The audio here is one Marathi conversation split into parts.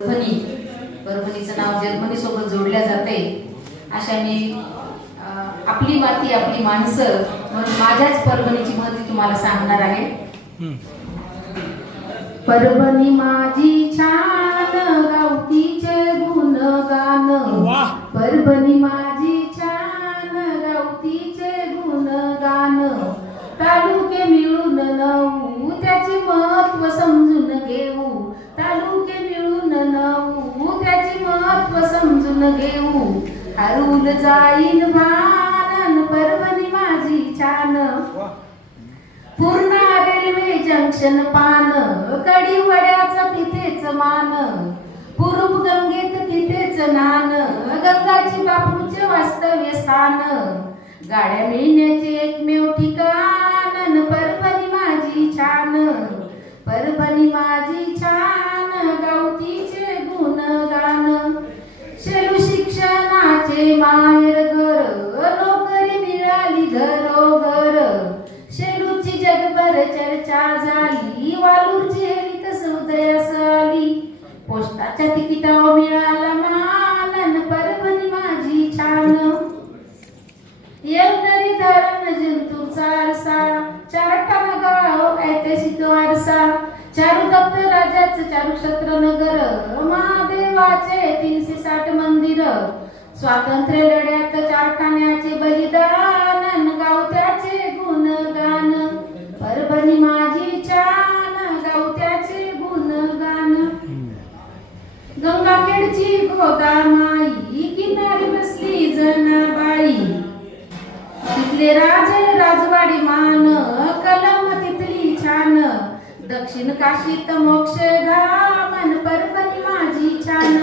परभणीचं नाव जर्मनी सोबत जोडल्या जाते. अशाने आपली माती आपली माणसं म्हणून माझ्याच परभणीची महती तुम्हाला सांगणार आहे. परभणी माझी छान गावतीचे गुणगान, परभणी माझी छान गावतीचे गुणगान, तालुके मिळून नऊ त्याचे महत्व समजून घेऊ, तालुके मिळून नऊ त्याचे महत्व समजून घेऊ, हरवून जाईन भान परभणी माझी छान. पूर्णा रेल्वे जंक्शन पान, कडिवड्याचं तिथेच मान, पूर्व गंगेत तिथेच नान, गंगाची बापूचे वास्तव्य स्थान, गाड्या मिळण्याचे एकमेव ठिकाण परभणी माझी छान, परभणी माझी छान गावतीचे गुणगान. शेलू शिक्षणाचे माहेर घर, नोकरी मिळाली घरोघर, शेलूची जगभर चर्चा झाली, वालूरची हेरीत सौदयास आली, पोस्टाच्या तिकिटावर मिळाला मान परभणी माझी छान. येलदरी धरण जंतूचा आरसा, चारटाणा गाव ऐतिहासिक वारसा, चारू दत्त राजाचं चारुक्षेत्र नगर, महादेवाचे 360 मंदिर, स्वातंत्र्य लढ्यात चारठाण्याचे बलिदान, गावत्याचे गुणगान परभणी माझी छान गावत्याचे गुणगान. गंगाखेडची गोदामाई, किनारी बसली जनाबाई, तिथले राजे राजवाडी मान, कलम तिथली छान, दक्षिण काशीत मोक्षधाम परभणी माझी छान.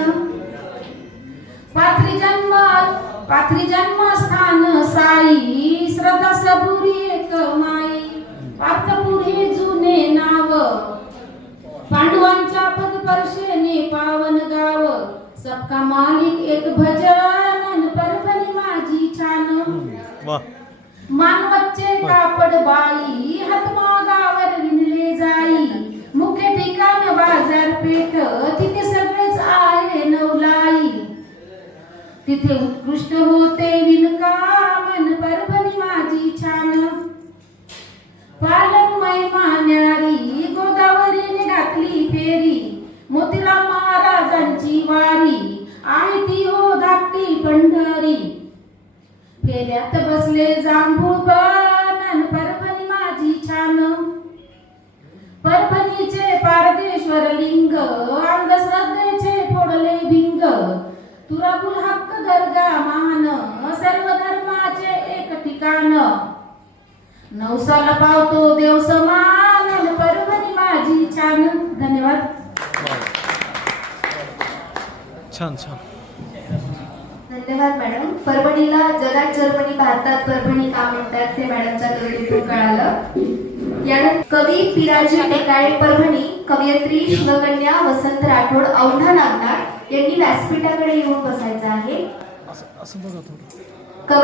पाथरी जन्मस्थान साई, श्रद्धा सबुरी एक माई, पार्थपूर हे जुने नाव, पांडवांच्या पदपर्शेने पावन गाव, सबका मालिक एक भजन परभणी माझी छान. मानवतचे कापड बाई, हातमागावर विणले जाई, मुख्य ठिकाण बाजारपेठ, तिथे सगळेच आहे नवलाई, तिथे उत्कृष्ट होते विणकाम परभणी माझी छान. पालकमय मान्यारी, गोदावरीने घातली फेरी, मोतीराम महाराजांची वारी आहे ती हो धाकटी पंढरी, फेऱ्यात बसले जांभूळ बन परभणी माझी छान. परभणीचे पारदेश्वर लिंग, अंधश्रद्धेचे फोडले भिंग, तुराबुल हक्क दर्गा मान, सर्व धर्माचे एक ठिकाण, नवसाला पावतो देव समान परभणी माझी छान. धन्यवाद. छान छान. धन्यवाद मॅडम. परभणीला जगात जर्मनी भारतात परभणी का म्हणतात ते मॅडमच्या कडून कळालं. यानंतर कवी पिराजी टेकाळे परभणी, कवयित्री शिवकन्या वसंत राठोड औंढा नागनाथ यांनी व्यासपीठाकडे येऊन बसायचं आहे. असं बघा थोडं.